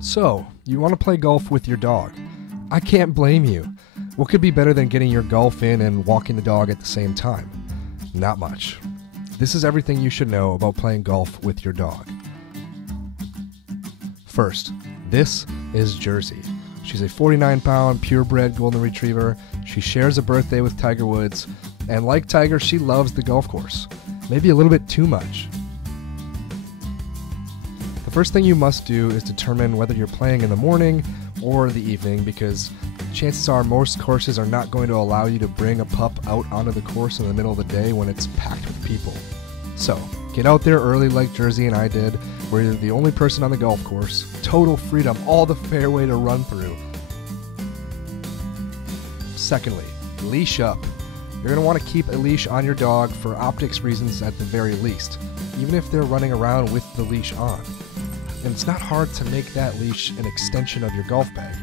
So, you want to play golf with your dog. I can't blame you. What could be better than getting your golf in and walking the dog at the same time? Not much. This is everything you should know about playing golf with your dog. First, this is Jersey. She's a 49-pound purebred golden retriever. She shares a birthday with Tiger Woods, and like Tiger, she loves the golf course. Maybe a little bit too much. The first thing you must do is determine whether you're playing in the morning or the evening, because chances are most courses are not going to allow you to bring a pup out onto the course in the middle of the day when it's packed with people. So, get out there early like Jersey and I did, where you're the only person on the golf course, total freedom, all the fairway to run through. Secondly, leash up. You're going to want to keep a leash on your dog for optics reasons at the very least, even if they're running around with the leash on. And it's not hard to make that leash an extension of your golf bag,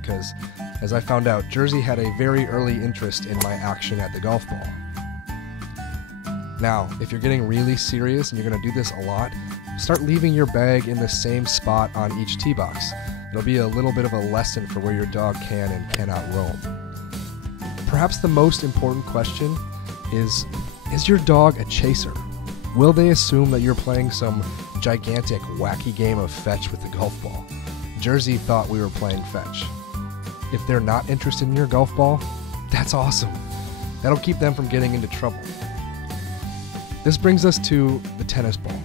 because, as I found out, Jersey had a very early interest in my action at the golf ball. Now, if you're getting really serious and you're going to do this a lot, start leaving your bag in the same spot on each tee box. It'll be a little bit of a lesson for where your dog can and cannot roam. Perhaps the most important question is your dog a chaser? Will they assume that you're playing some gigantic, wacky game of fetch with the golf ball? Jersey thought we were playing fetch. If they're not interested in your golf ball, that's awesome. That'll keep them from getting into trouble. This brings us to the tennis ball.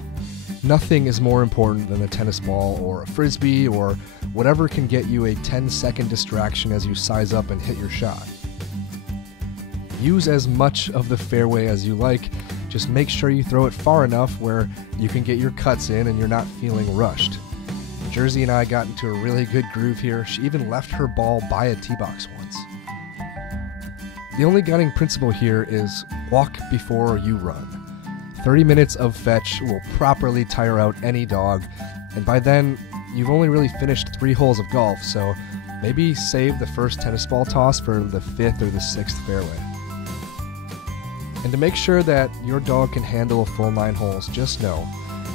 Nothing is more important than a tennis ball or a frisbee or whatever can get you a 10-second distraction as you size up and hit your shot. Use as much of the fairway as you like. Just make sure you throw it far enough where you can get your cuts in and you're not feeling rushed. Jersey and I got into a really good groove here. She even left her ball by a tee box once. The only guiding principle here is walk before you run. 30 minutes of fetch will properly tire out any dog, and by then you've only really finished 3 holes of golf, so maybe save the first tennis ball toss for the 5th or the 6th fairway. And to make sure that your dog can handle a full 9 holes, just know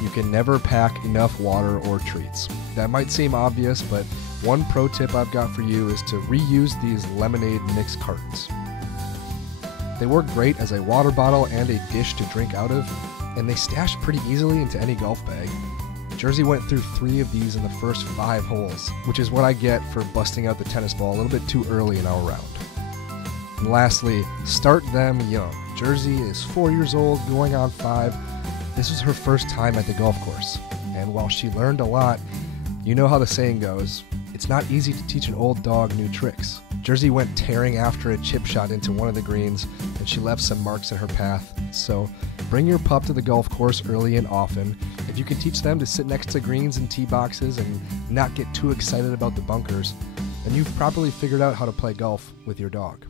you can never pack enough water or treats. That might seem obvious, but one pro tip I've got for you is to reuse these lemonade mix cartons. They work great as a water bottle and a dish to drink out of, and they stash pretty easily into any golf bag. Jersey went through 3 of these in the first 5 holes, which is what I get for busting out the tennis ball a little bit too early in our round. And lastly, start them young. Jersey is 4 years old, going on 5. This was her first time at the golf course, and while she learned a lot, you know how the saying goes, it's not easy to teach an old dog new tricks. Jersey went tearing after a chip shot into one of the greens, and she left some marks in her path. So bring your pup to the golf course early and often. If you can teach them to sit next to greens and tee boxes and not get too excited about the bunkers, then you've properly figured out how to play golf with your dog.